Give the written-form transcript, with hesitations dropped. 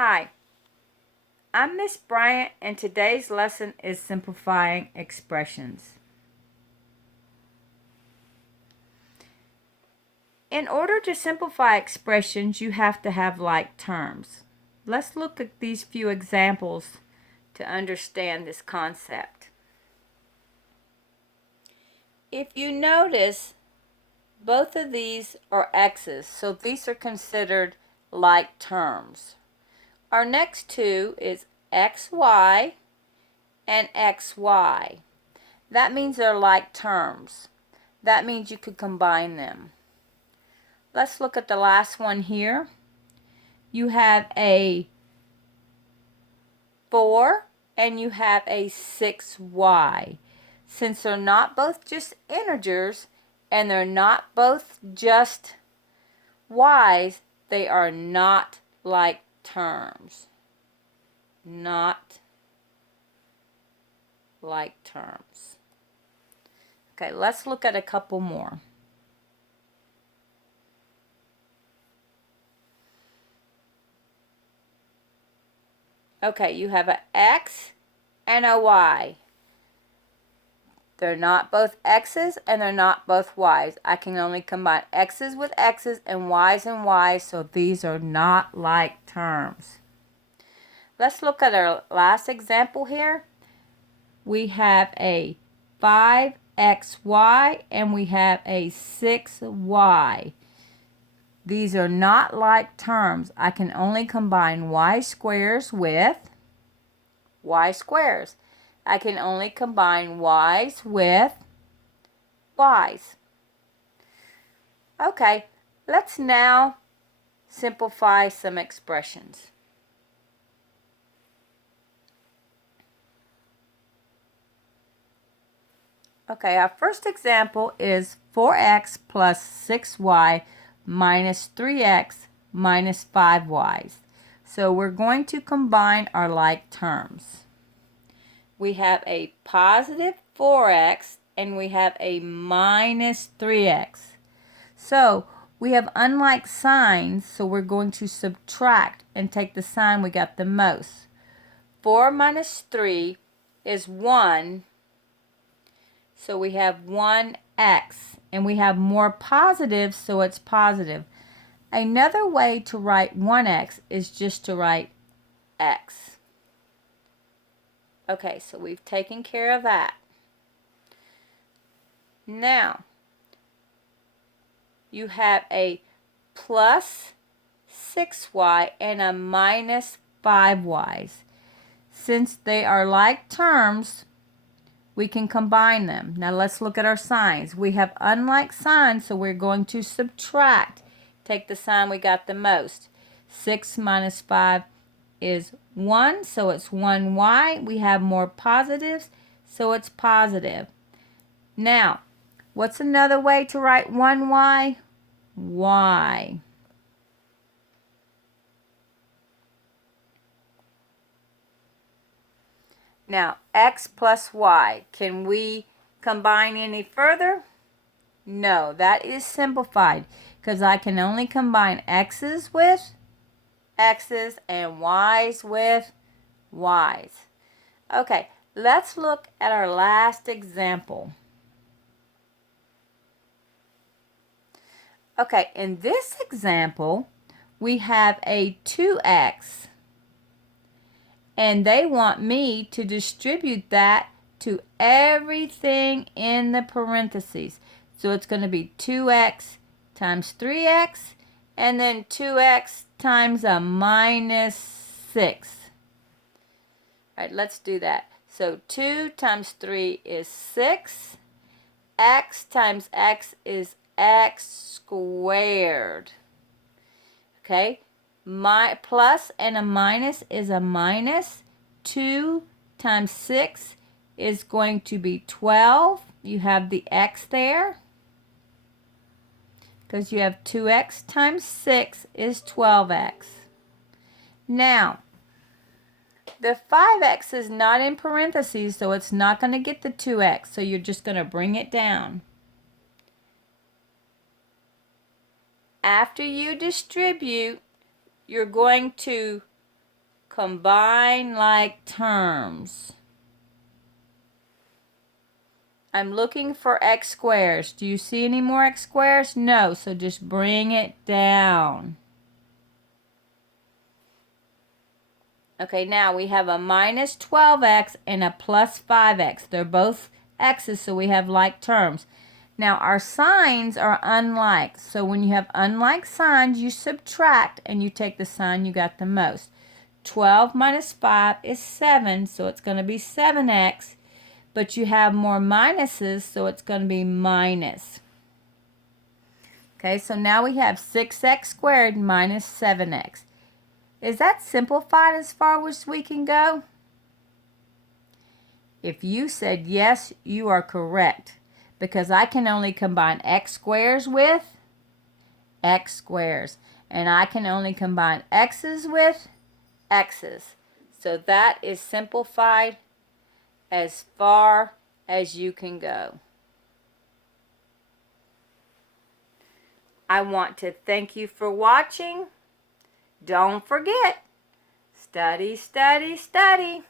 Hi, I'm Miss Bryant and today's lesson is simplifying expressions. In order to simplify expressions, you have to have like terms. Let's look at these few examples to understand this concept. If you notice, both of these are x's, so these are considered like terms. Our next two is xy and xy. That means they're like terms. That means you could combine them. Let's look at the last one here. You have a 4 and you have a 6y. Since they're not both just integers and they're not both just y's, they are not like terms. Not like terms. Okay, let's look at a couple more. Okay, you have an x and a y. They're not both x's and they're not both y's. I can only combine x's with x's and y's, so these are not like terms. Let's look at our last example here. We have a 5xy and we have a 6y. These are not like terms. I can only combine y squares with y squares. I can only combine y's with y's. Okay, let's now simplify some expressions. Okay, our first example is 4x plus 6y minus 3x minus 5y. So we're going to combine our like terms. We have a positive 4x and we have a minus 3x. So we have unlike signs, so we're going to subtract and take the sign we got the most. 4 minus 3 is 1. So we have 1x, and we have more positives, so it's positive. Another way to write 1x is just to write x. Okay, so we've taken care of that. Now, you have a plus 6y and a minus 5y. Since they are like terms, we can combine them. Now let's look at our signs. We have unlike signs, so we're going to subtract. Take the sign we got the most. 6 minus 5 is 1, so it's 1y. We have more positives, so it's positive. Now, what's another way to write 1y? Y. Now, x plus y. Can we combine any further? No, that is simplified because I can only combine x's with x's and y's with y's. Okay, let's look at our last example. Okay, in this example, we have a 2x. And they want me to distribute that to everything in the parentheses. So it's going to be 2x times 3x, and then 2x times a minus 6. All right, let's do that. So 2 times 3 is 6. X times x is x squared. Okay? My plus and a minus is a minus. 2 times 6 is going to be 12. You have the x there because you have 2x times 6 is 12x. Now, the 5x is not in parentheses, so it's not going to get the 2x, so you're just going to bring it down. After you distribute, you're going to combine like terms. I'm looking for x squares. Do you see any more x squares? No, so just bring it down. Okay, now we have a minus 12x and a plus 5x. They're both x's, so we have like terms. Now, our signs are unlike. So when you have unlike signs, you subtract and you take the sign you got the most. 12 minus 5 is 7, so it's going to be 7x. But you have more minuses, so it's going to be minus. Okay, so now we have 6x squared minus 7x. Is that simplified as far as we can go? If you said yes, you are correct, because I can only combine x squares with x squares, and I can only combine x's with x's. So that is simplified as far as you can go. I want to thank you for watching. Don't forget, study, study, study.